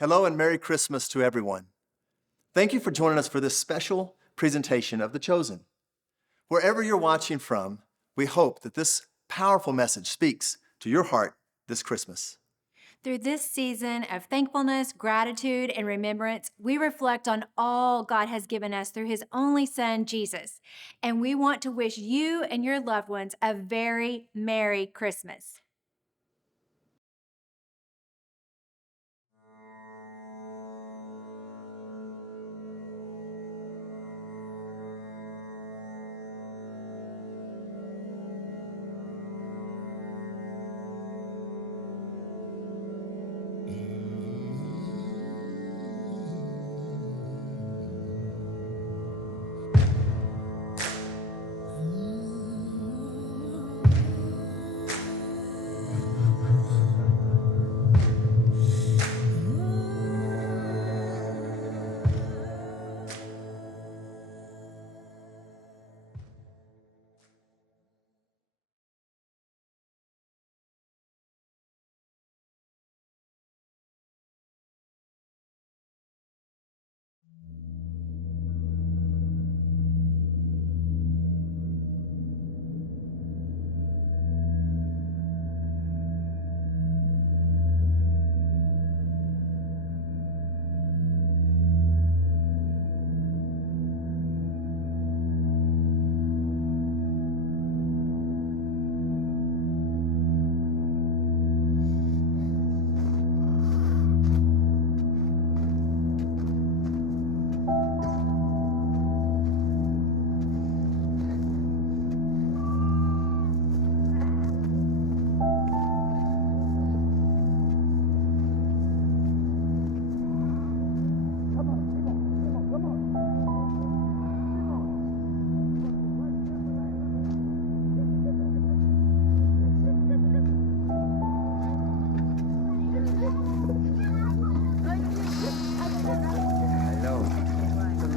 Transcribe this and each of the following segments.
Hello and Merry Christmas to everyone. Thank you for joining us for this special presentation of The Chosen. Wherever you're watching from, we hope that this powerful message speaks to your heart this Christmas. Through this season of thankfulness, gratitude, and remembrance, we reflect on all God has given us through His only Son, Jesus. And we want to wish you and your loved ones a very Merry Christmas.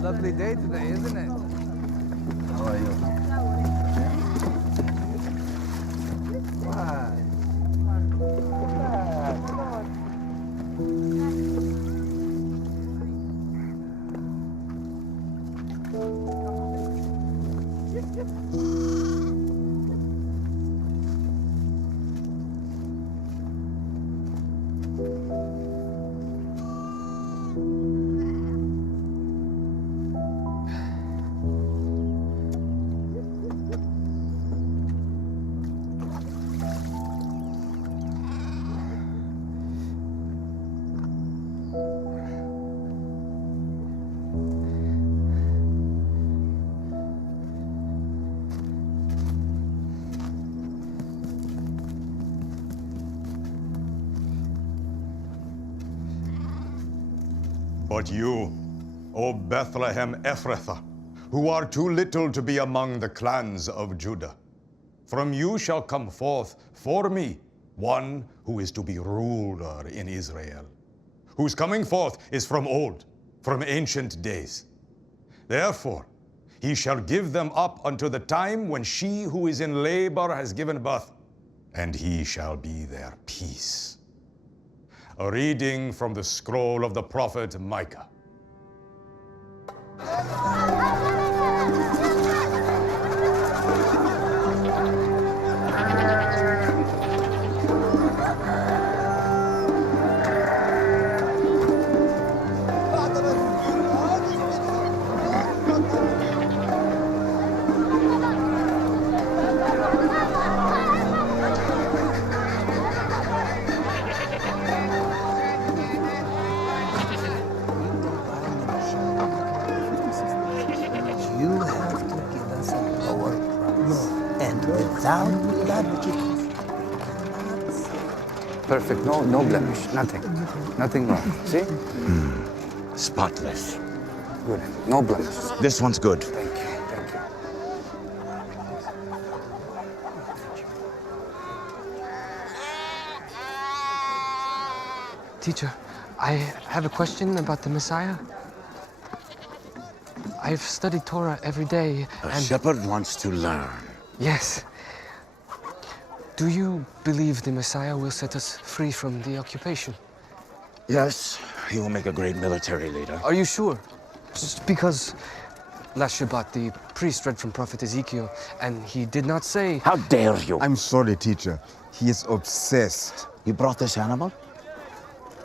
Lovely day today, isn't it? How are you? But you, O Bethlehem Ephrathah, who are too little to be among the clans of Judah, from you shall come forth for me one who is to be ruler in Israel, whose coming forth is from old, from ancient days. Therefore, he shall give them up unto the time when she who is in labor has given birth, and he shall be their peace. A reading from the scroll of the prophet Micah. Perfect, no blemish, nothing wrong. See? Spotless. Good, no blemish. This one's good. Thank you. Teacher, I have a question about the Messiah. I've studied Torah every day A shepherd wants to learn. Yes. Do you believe the Messiah will set us free from the occupation? Yes, He will make a great military leader. Are you sure? Just because last Shabbat the priest read from Prophet Ezekiel, and he did not say... How dare you? I'm sorry, teacher. He is obsessed. You brought this animal?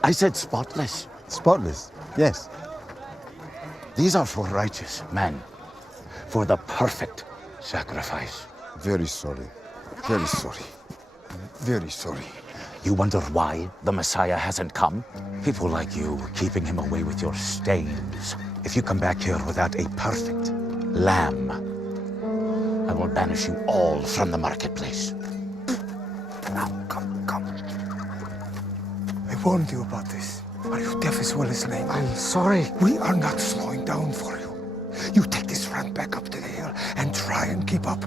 I said spotless. Spotless, yes. These are for righteous men, for the perfect sacrifice. Very sorry. Very sorry. Very sorry. You wonder why the Messiah hasn't come? People like you keeping him away with your stains. If you come back here without a perfect lamb, I will banish you all from the marketplace. Now, come. I warned you about this. Are you deaf as well as lame? I'm sorry. We are not slowing down for you. You take this run back up to the hill and try and keep up.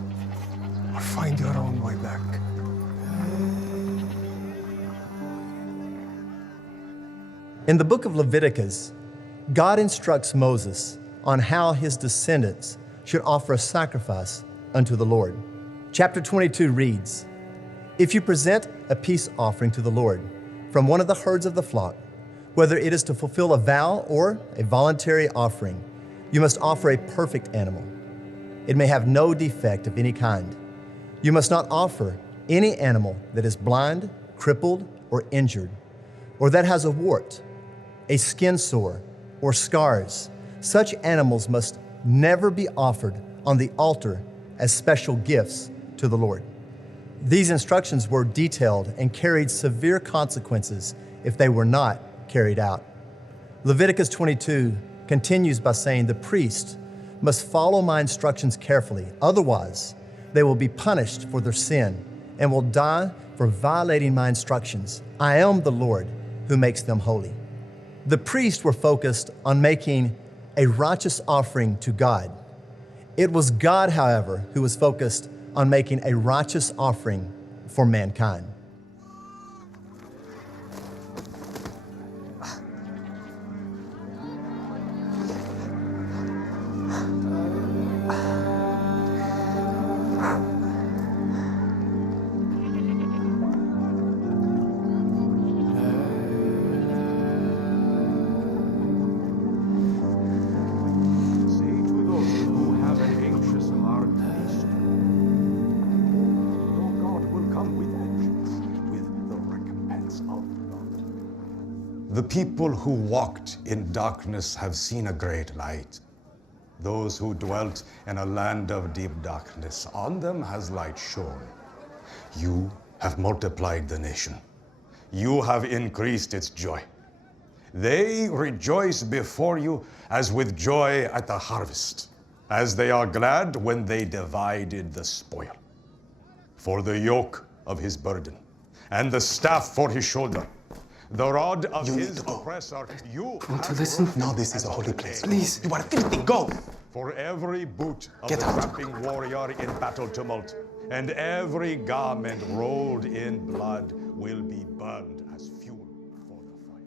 Or find your own way back. In the book of Leviticus, God instructs Moses on how his descendants should offer a sacrifice unto the Lord. Chapter 22 reads, "If you present a peace offering to the Lord from one of the herds of the flock, whether it is to fulfill a vow or a voluntary offering, you must offer a perfect animal. It may have no defect of any kind. You must not offer any animal that is blind, crippled, or injured, or that has a wart, a skin sore, or scars. Such animals must never be offered on the altar as special gifts to the Lord." These instructions were detailed and carried severe consequences if they were not carried out. Leviticus 22 continues by saying the priest must follow my instructions carefully, otherwise they will be punished for their sin and will die for violating my instructions. I am the Lord who makes them holy. The priests were focused on making a righteous offering to God. It was God, however, who was focused on making a righteous offering for mankind. The people who walked in darkness have seen a great light. Those who dwelt in a land of deep darkness, on them has light shone. You have multiplied the nation. You have increased its joy. They rejoice before you as with joy at the harvest, as they are glad when they divided the spoil. For the yoke of his burden and the staff for his shoulder, the rod of his oppressor, you Want to listen? No, this is a holy place. Please. You are filthy, go! For every boot of Get the out. tramping warrior in battle tumult, and every garment rolled in blood will be burned as fuel for the fire.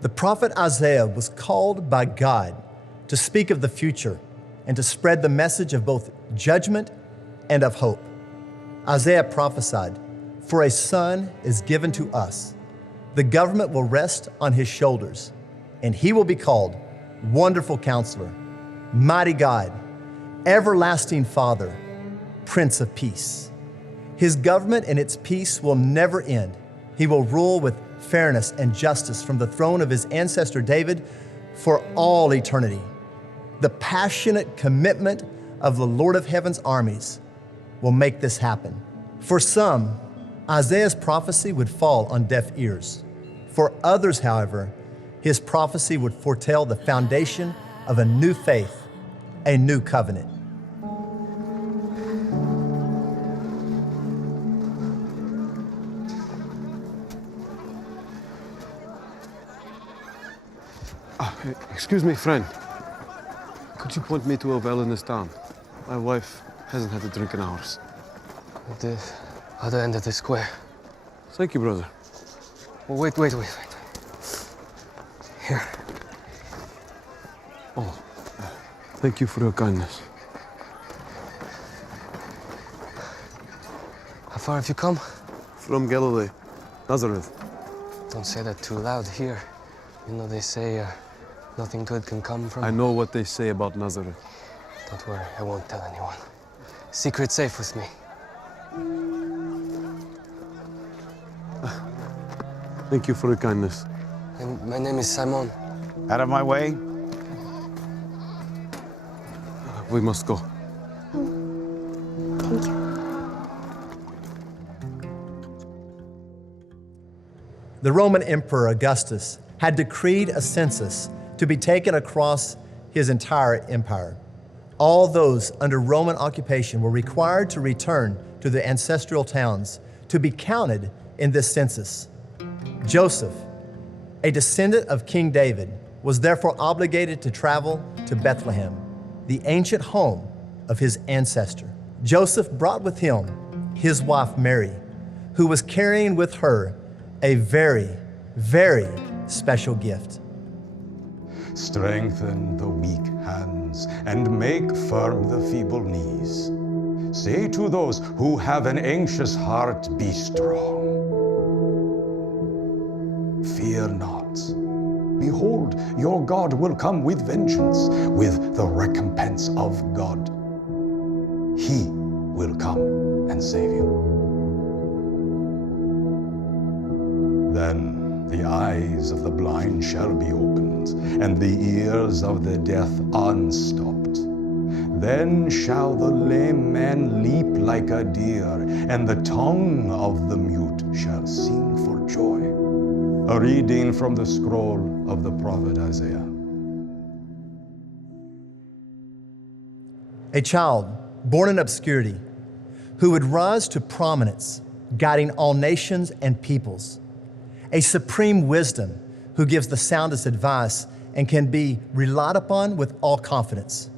The prophet Isaiah was called by God to speak of the future and to spread the message of both judgment and of hope. Isaiah prophesied, "For a son is given to us. The government will rest on his shoulders, and he will be called Wonderful Counselor, Mighty God, Everlasting Father, Prince of Peace. His government and its peace will never end. He will rule with fairness and justice from the throne of his ancestor David for all eternity." The passionate commitment of the Lord of Heaven's armies will make this happen. For some, Isaiah's prophecy would fall on deaf ears. For others, however, his prophecy would foretell the foundation of a new faith, a new covenant. Excuse me, friend. Could you point me to a well in this town? My wife hasn't had a drink in hours. At the other end of the square. Thank you, brother. Oh, wait. Here. Oh, thank you for your kindness. How far have you come? From Galilee, Nazareth. Don't say that too loud here. You know, they say nothing good can come from... I know what they say about Nazareth. Don't worry, I won't tell anyone. Secret safe with me. Thank you for your kindness. My name is Simon. Out of my way. We must go. Thank you. The Roman Emperor Augustus had decreed a census to be taken across his entire empire. All those under Roman occupation were required to return to their ancestral towns to be counted in this census. Joseph, a descendant of King David, was therefore obligated to travel to Bethlehem, the ancient home of his ancestor. Joseph brought with him his wife Mary, who was carrying with her a very, very special gift. Strengthen the weak hands and make firm the feeble knees. Say to those who have an anxious heart, be strong. Fear not. Behold, your God will come with vengeance, with the recompense of God. He will come and save you. Then the eyes of the blind shall be opened, and the ears of the deaf unstopped. Then shall the lame man leap like a deer, and the tongue of the mute shall sing for joy. A reading from the scroll of the prophet Isaiah. A child born in obscurity who would rise to prominence, guiding all nations and peoples. A supreme wisdom who gives the soundest advice and can be relied upon with all confidence.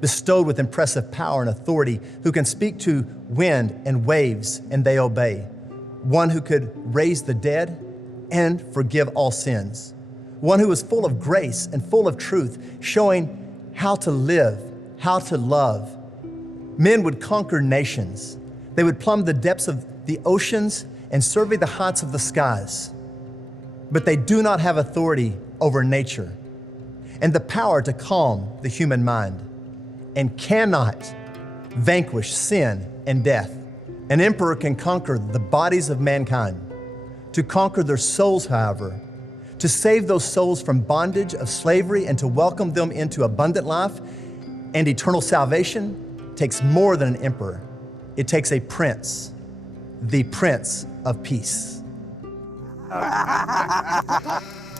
Bestowed with impressive power and authority, who can speak to wind and waves and they obey. One who could raise the dead and forgive all sins. One who is full of grace and full of truth, showing how to live, how to love. Men would conquer nations. They would plumb the depths of the oceans and survey the heights of the skies. But they do not have authority over nature and the power to calm the human mind, and cannot vanquish sin and death. An emperor can conquer the bodies of mankind. To conquer their souls, however, to save those souls from bondage of slavery and to welcome them into abundant life and eternal salvation takes more than an emperor. It takes a prince, the Prince of Peace.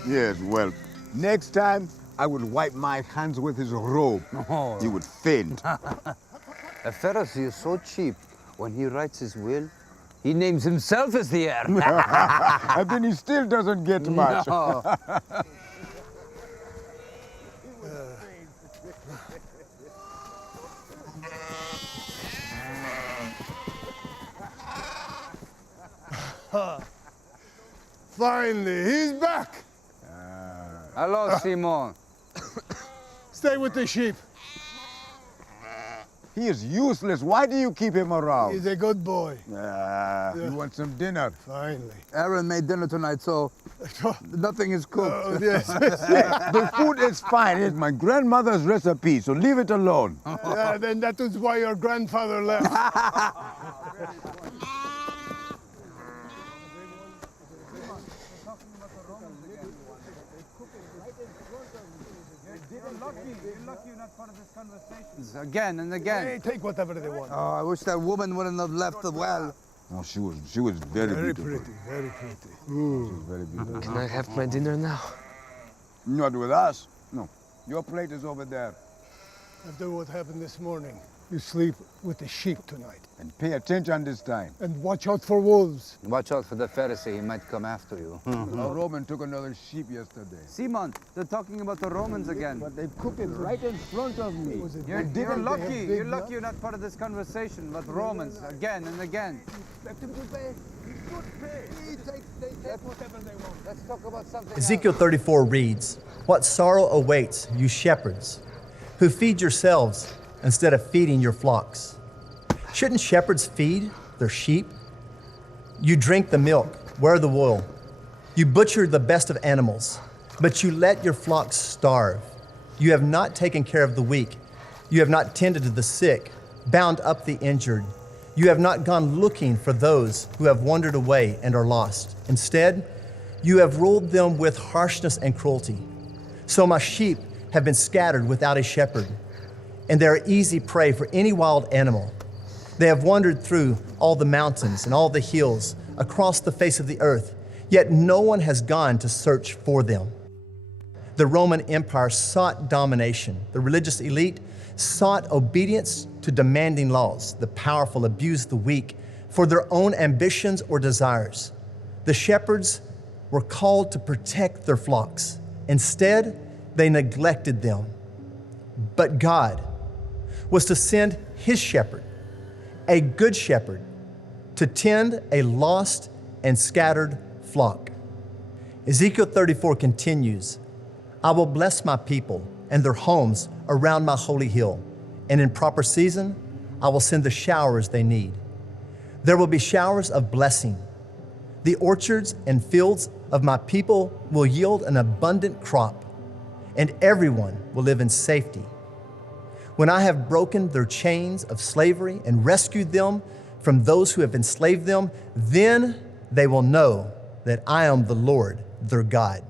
Yes, well, next time I would wipe my hands with his robe. He would faint. A Pharisee is so cheap. When he writes his will, he names himself as the heir. And then he still doesn't get much. No. Finally, he's back. Hello, Simon. Stay with the sheep. He is useless. Why do you keep him around? He's a good boy. You want some dinner? Finally. Aaron made dinner tonight, so nothing is cooked. Yes. The food is fine. It's my grandmother's recipe, so leave it alone. Yeah, then that is why your grandfather left. Again and again. Hey, take whatever they want. Oh, I wish that woman wouldn't have left the well. Oh, she was very beautiful. Pretty, very pretty. She was very beautiful. Can I have my dinner now? Not with us. No. Your plate is over there. After what happened this morning, you sleep with the sheep tonight. And pay attention this time. And watch out for wolves. Watch out for the Pharisee, he might come after you. A Roman took another sheep yesterday. Simon, they're talking about the Romans again. But they cooked it right in front of me. You're lucky. You're lucky you're not part of this conversation about Romans again and again. Let them pay. Let's talk about something Ezekiel 34 reads, "What sorrow awaits you shepherds, who feed yourselves instead of feeding your flocks. Shouldn't shepherds feed their sheep? You drink the milk, wear the wool. You butcher the best of animals. But you let your flocks starve. You have not taken care of the weak. You have not tended to the sick, bound up the injured. You have not gone looking for those who have wandered away and are lost. Instead, you have ruled them with harshness and cruelty. So my sheep have been scattered without a shepherd, and they are easy prey for any wild animal. They have wandered through all the mountains and all the hills across the face of the earth, yet no one has gone to search for them. The Roman Empire sought domination. The religious elite sought obedience to demanding laws. The powerful abused the weak for their own ambitions or desires. The shepherds were called to protect their flocks. Instead, they neglected them. But God was to send his shepherd, a good shepherd, to tend a lost and scattered flock. Ezekiel 34 continues, I will bless my people and their homes around my holy hill, and in proper season, I will send the showers they need. There will be showers of blessing. The orchards and fields of my people will yield an abundant crop, and everyone will live in safety. When I have broken their chains of slavery and rescued them from those who have enslaved them, then they will know that I am the Lord, their God.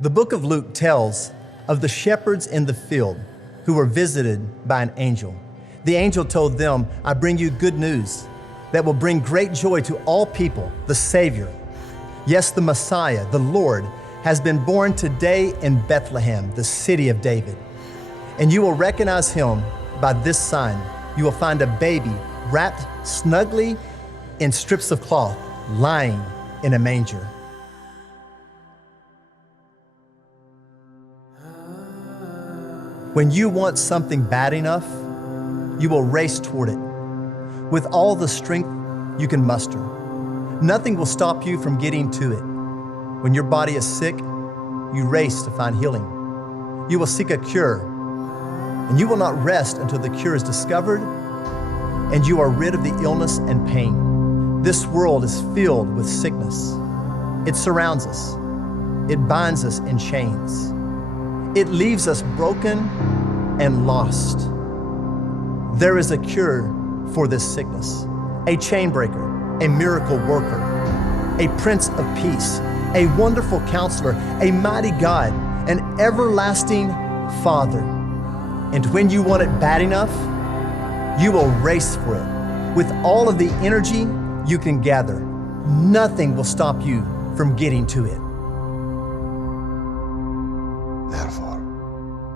The book of Luke tells of the shepherds in the field who were visited by an angel. The angel told them, I bring you good news that will bring great joy to all people, the Savior. Yes, the Messiah, the Lord, has been born today in Bethlehem, the city of David. And you will recognize him by this sign. You will find a baby wrapped snugly in strips of cloth, lying in a manger. When you want something bad enough, you will race toward it with all the strength you can muster. Nothing will stop you from getting to it. When your body is sick, you race to find healing. You will seek a cure, and you will not rest until the cure is discovered and you are rid of the illness and pain. This world is filled with sickness. It surrounds us. It binds us in chains. It leaves us broken and lost. There is a cure for this sickness, a chain breaker, a miracle worker, a Prince of Peace, a wonderful counselor, a mighty God, an everlasting Father. And when you want it bad enough, you will race for it with all of the energy you can gather. Nothing will stop you from getting to it. Therefore,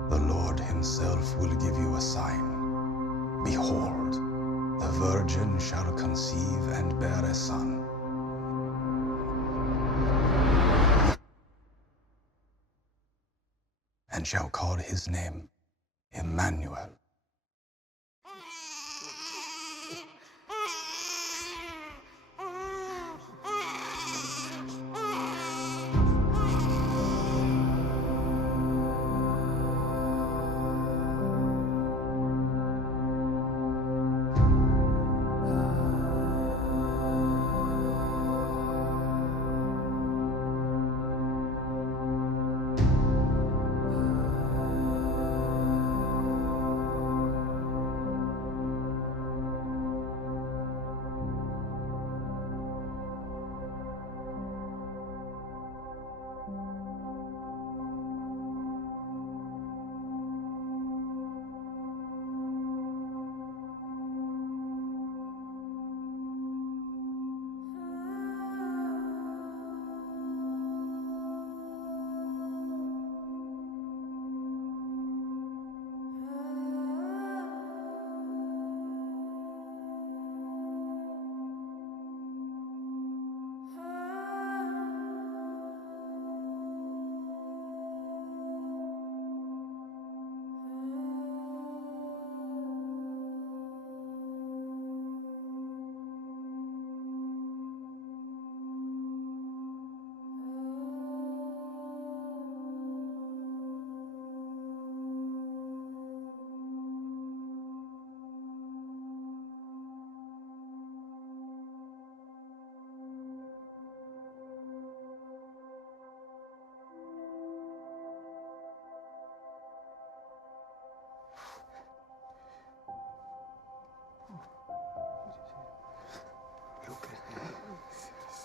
the Lord himself will give you a sign. Behold, the virgin shall conceive and bear a son, and shall call his name Emmanuel.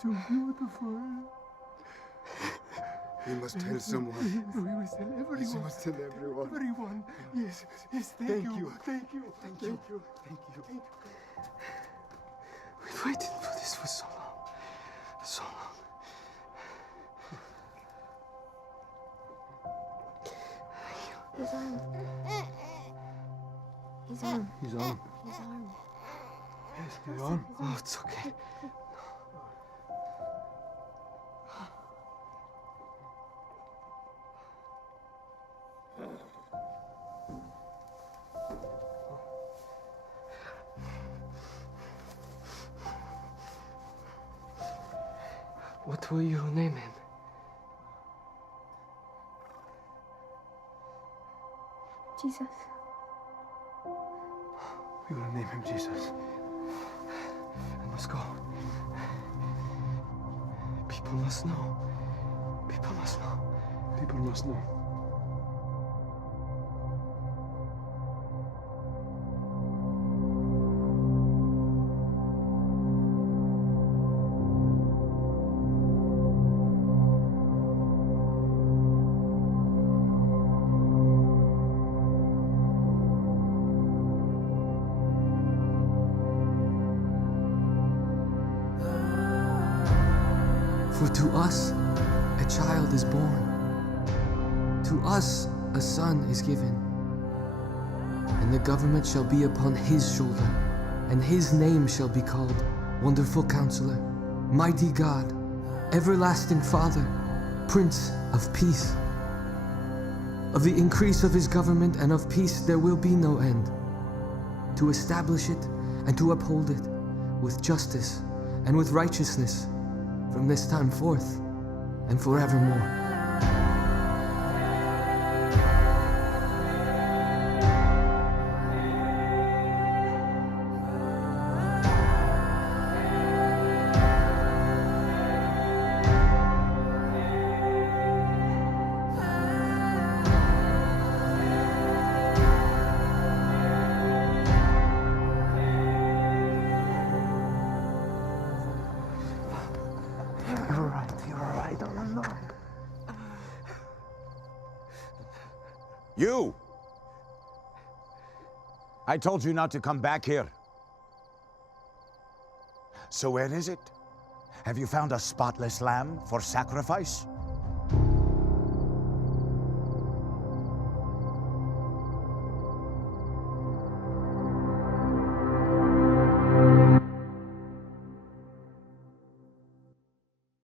so beautiful. We must tell someone. We must tell everyone. Yes, we must tell everyone. Everyone. Yes, yes, thank you. Thank you. Thank you. Thank you. We've waited for this for so long. So long. His arm. His arm. His arm. His arm. Yes, his arm. Oh, it's okay. What will you name him? Jesus. We will name him Jesus. I must go. People must know. People must know. People must know. For to us a child is born, to us a son is given, and the government shall be upon his shoulder, and his name shall be called Wonderful Counselor, Mighty God, Everlasting Father, Prince of Peace. Of the increase of his government and of peace there will be no end, to establish it and to uphold it with justice and with righteousness, from this time forth and forevermore. You're right, oh Lord. You! I told you not to come back here. So where is it? Have you found a spotless lamb for sacrifice?